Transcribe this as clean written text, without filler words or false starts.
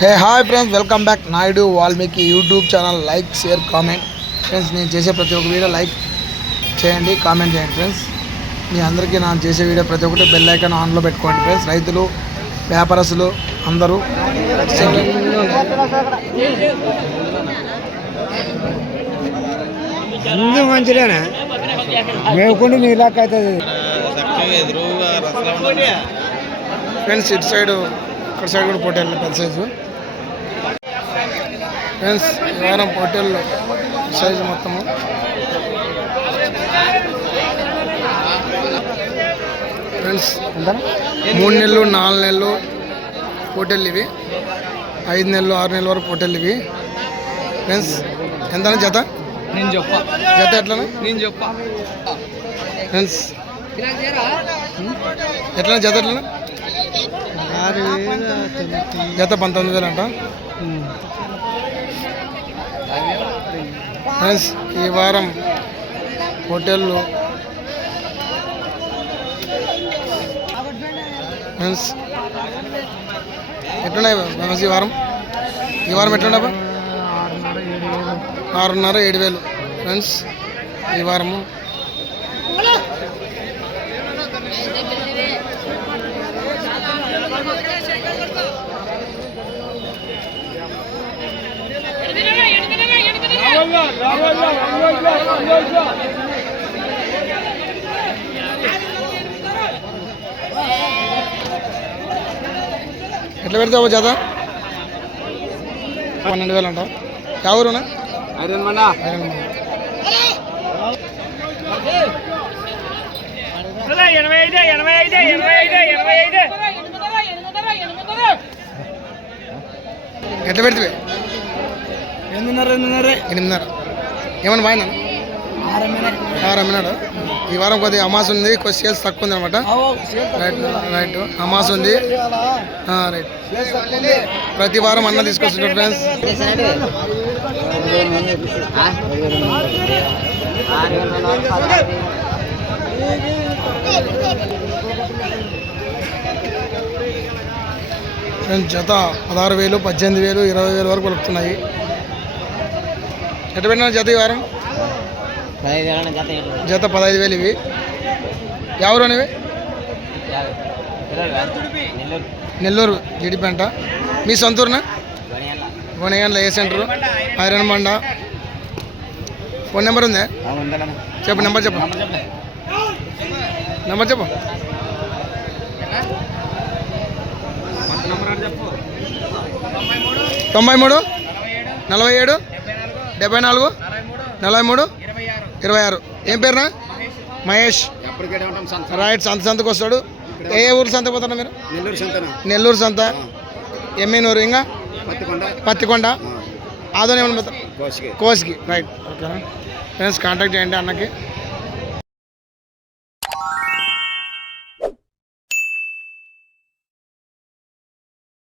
Hey hi friends, welcome back Naidu Valmiki YouTube channel. Like, share, comment friends. నేను చేసే ప్రతి ఒక్క వీడియో లైక్ చేయండి, కామెంట్ చేయండి ఫ్రెండ్స్. మీ అందరికీ నేను చేసే వీడియో ప్రతి ఒక్కటి బెల్ ఐకాన్ ఆన్లో పెట్టుకోండి ఫ్రెండ్స్. రైతులు, వ్యాపారస్తులు అందరూ మంచిదేనా మేపుకుంటే నీ ఇలాక అవుతుంది ఫ్రెండ్స్. ఇటు సైడ్ ఇక్కడ సైడ్ కూడా పొట్టేళ్ళు పెద్ద సైజు ఫ్రెండ్స్. ఈ వారం పొట్టేళ్ళు సైజు మొత్తము ఫ్రెండ్స్ 3 నెలలు 4 నెలలు పొట్టేళ్ళు ఇవి. 5 నెలలు 6 నెలల వరకు పొట్టేళ్ళు ఇవి ఫ్రెండ్స్. ఎంత జత? నేను చెప్పా జత ఎట్లా? నేను చెప్పా ఫ్రెండ్స్. ఎట్లా జత? ఎట్లా జత 19,000 అంట ఫ్రెండ్స్. ఈ వారం హోటళ్ళు ఫ్రెండ్స్ ఎట్లున్నాయి ఫ్రెండ్స్? ఈ వారం ఎట్లున్నాయి? 6,500-7,000 ఫ్రెండ్స్ ఈ వారము. ఎట్లా పెడతావు జత? 12,000 అంట. ఎవరునా? ఎట్లా పెడితే? 8,500. ఏమన్నా బాగా 6 అమ్మినాడు. ఈ వారం కొద్దిగా అమాస్ ఉంది, కొద్ది సేల్స్ తక్కువ ఉంది అనమాట. రైట్ అమాస్ ఉంది. రైట్. ప్రతి వారం అన్న తీసుకొస్తుంటారు ఫ్రెండ్స్. ఫ్రెండ్స్ జత 16,000, 18,000, 20,000 వరకు పలుకుతున్నాయి. ఎట్లా పెట్టినా జత ఈ వారం? జత 15,000 ఇవి. ఎవరు అనేవి? నెల్లూరు జిడిపేంట. మీ సొంతూరునా? గొనగండ్ల ఏ సెంటరు? ఐరన్ బండ. ఫోన్ నెంబర్ ఉందా? చెప్పు. నెంబర్ చెప్పు. 93 47 74 43 26. ఏం పేరునా? మహేష్. రైట్. సంతకు వస్తాడు. ఏ ఊరు సంతకు పోతారా మీరు? నెల్లూరు సంత. ఎమ్మెనూరు. ఇంకా పత్తికొండ. ఆదోని ఏమన్నా పోతారు? కోసికి. రైట్. ఓకేనా ఫ్రెండ్స్, కాంటాక్ట్ చేయండి అన్నకి.